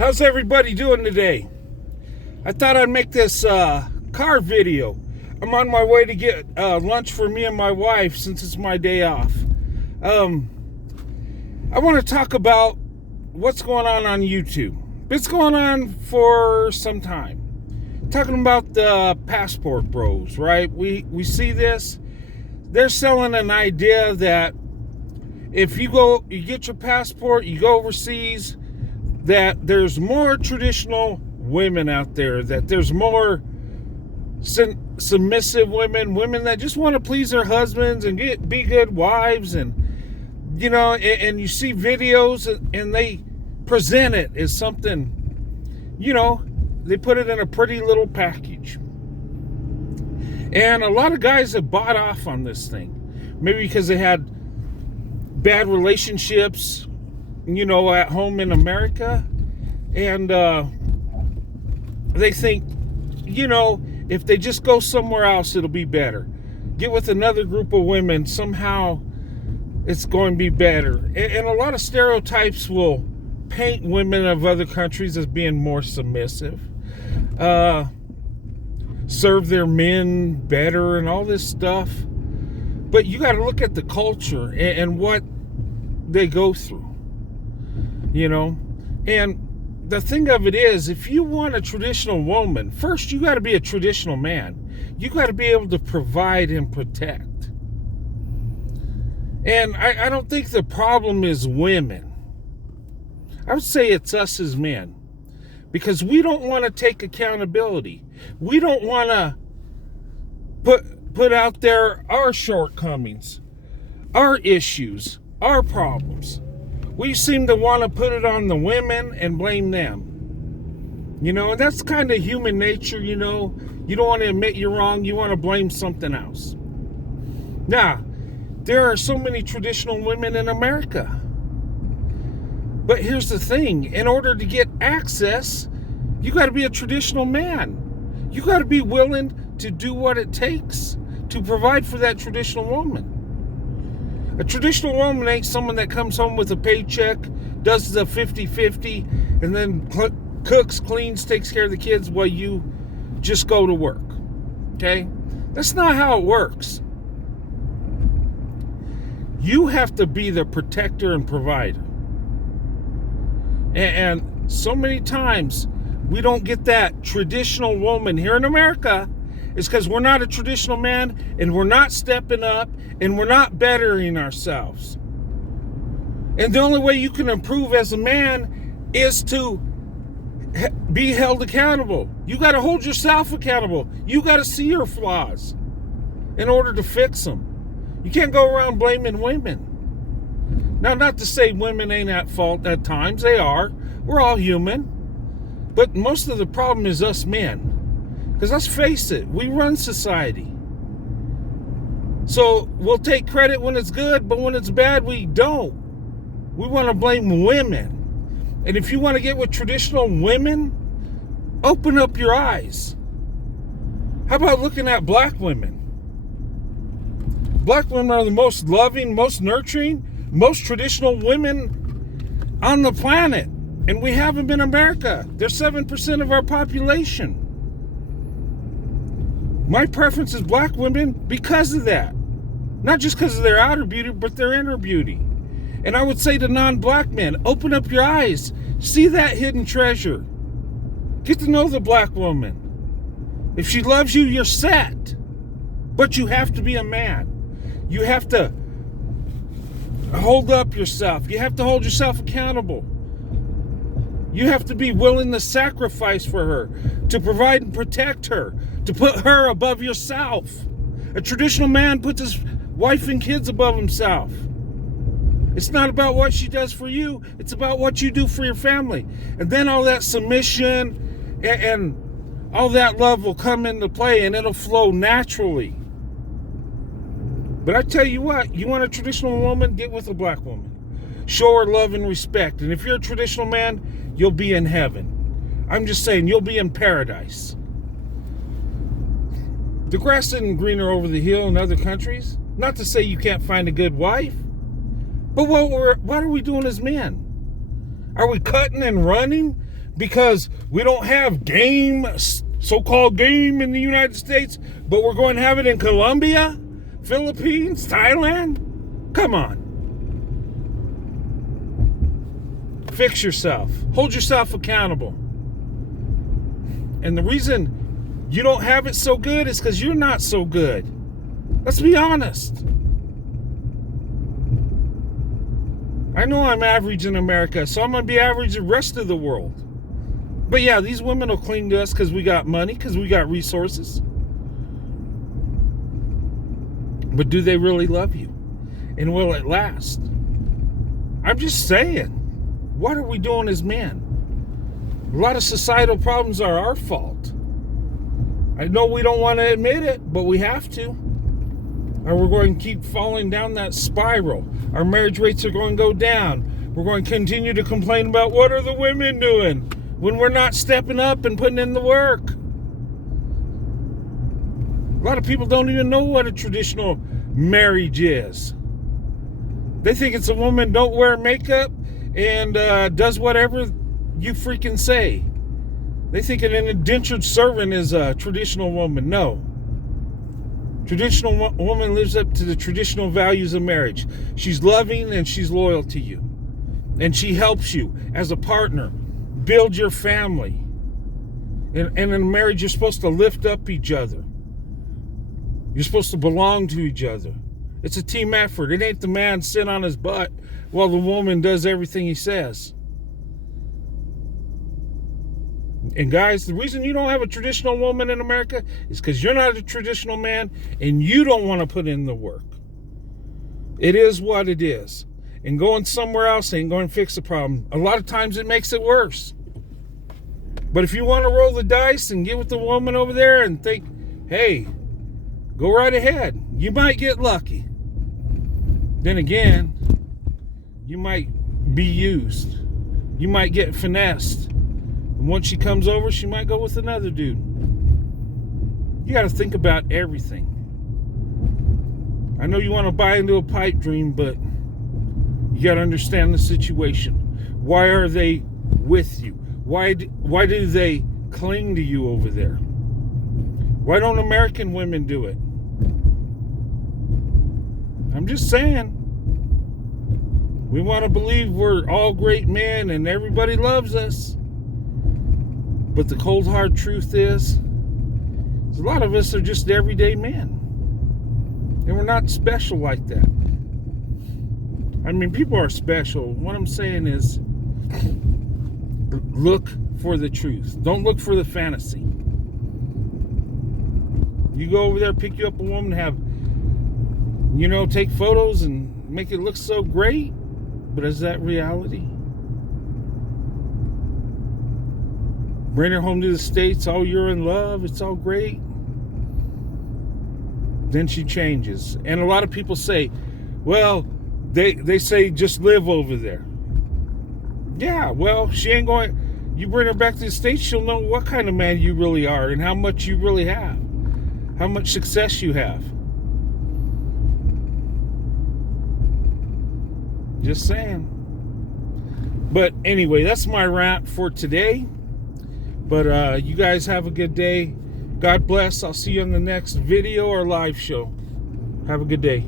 How's everybody doing today? I thought I'd make this car video. I'm on my way to get lunch for me and my wife since it's my day off. I want to talk about what's going on YouTube. It's going on for some time. Talking about the passport bros, right? We see this. They're selling an idea that if you get your passport, you go overseas, that there's more traditional women out there, that there's more submissive women that just want to please their husbands and be good wives, and and you see videos and they present it as something, they put it in a pretty little package. And a lot of guys have bought off on this thing, maybe because they had bad relationships at home in America, and they think, if they just go somewhere else, it'll be better. Get with another group of women, somehow it's going to be better. And a lot of stereotypes will paint women of other countries as being more submissive, serve their men better, and all this stuff. But you got to look at the culture and what they go through. And the thing of it is, if you want a traditional woman, first you got to be a traditional man. You got to be able to provide and protect. And I don't think the problem is women. I would say it's us as men, because we don't want to take accountability. We don't want to put out there our shortcomings, our issues, our problems. We seem to want to put it on the women and blame them. And that's kind of human nature, You don't want to admit you're wrong. You want to blame something else. Now, there are so many traditional women in America. But here's the thing. In order to get access, you got to be a traditional man. You got to be willing to do what it takes to provide for that traditional woman. A traditional woman ain't someone that comes home with a paycheck, does the 50-50, and then cooks, cleans, takes care of the kids while you just go to work. Okay? That's not how it works. You have to be the protector and provider. And so many times we don't get that traditional woman here in America. It's because we're not a traditional man, and we're not stepping up, and we're not bettering ourselves. And the only way you can improve as a man is to be held accountable. You got to hold yourself accountable. You got to see your flaws in order to fix them. You can't go around blaming women. Now, not to say women ain't at fault at times. They are. We're all human. But most of the problem is us men. Because let's face it, we run society. So we'll take credit when it's good, but when it's bad, we don't. We want to blame women. And if you want to get with traditional women, open up your eyes. How about looking at black women? Black women are the most loving, most nurturing, most traditional women on the planet. And we have them in America. They're 7% of our population. My preference is black women because of that. Not just because of their outer beauty, but their inner beauty. And I would say to non-black men, open up your eyes. See that hidden treasure. Get to know the black woman. If she loves you, you're set. But you have to be a man. You have to hold up yourself. You have to hold yourself accountable. You have to be willing to sacrifice for her, to provide and protect her, to put her above yourself. A traditional man puts his wife and kids above himself. It's not about what she does for you. It's about what you do for your family. And then all that submission and all that love will come into play, and it'll flow naturally. But I tell you what, you want a traditional woman, get with a black woman. Show her love and respect. And if you're a traditional man, you'll be in heaven. I'm just saying, you'll be in paradise. The grass isn't greener over the hill in other countries. Not to say you can't find a good wife. But what are we doing as men? Are we cutting and running because we don't have game, so-called game in the United States, but we're going to have it in Colombia, Philippines, Thailand? Come on. Fix yourself. Hold yourself accountable. And the reason you don't have it so good is because you're not so good. Let's be honest. I know I'm average in America, so I'm going to be average the rest of the world. But yeah, these women will cling to us because we got money, because we got resources. But do they really love you? And will it last? I'm just saying, what are we doing as men? A lot of societal problems are our fault. I know we don't want to admit it, but we have to. Or we're going to keep falling down that spiral. Our marriage rates are going to go down. We're going to continue to complain about what are the women doing when we're not stepping up and putting in the work. A lot of people don't even know what a traditional marriage is. They think it's a woman don't wear makeup and does whatever you freaking say. They think an indentured servant is a traditional woman. No. Traditional woman lives up to the traditional values of marriage. She's loving and she's loyal to you. And she helps you as a partner build your family. And in a marriage, you're supposed to lift up each other. You're supposed to belong to each other. It's a team effort. It ain't the man sitting on his butt while the woman does everything he says. And guys, the reason you don't have a traditional woman in America is because you're not a traditional man and you don't want to put in the work. It is what it is. And going somewhere else ain't going to fix the problem. A lot of times it makes it worse. But if you want to roll the dice and get with the woman over there and think, hey, go right ahead. You might get lucky. Then again, you might be used. You might get finessed. And once she comes over, she might go with another dude. You got to think about everything. I know you want to buy into a pipe dream, but you got to understand the situation. Why are they with you? Why do they cling to you over there? Why don't American women do it? I'm just saying. We want to believe we're all great men and everybody loves us. But the cold hard truth is a lot of us are just everyday men. And we're not special like that. I mean, people are special. What I'm saying is, look for the truth. Don't look for the fantasy. You go over there, pick you up a woman, have, take photos and make it look so great. But is that reality? Bring her home to the States, oh, you're in love, it's all great. Then she changes. And a lot of people say, well, they say just live over there. Yeah, well, she ain't going, you bring her back to the States, she'll know what kind of man you really are and how much you really have. How much success you have. Just saying. But anyway, that's my rant for today. But you guys have a good day. God bless. I'll see you on the next video or live show. Have a good day.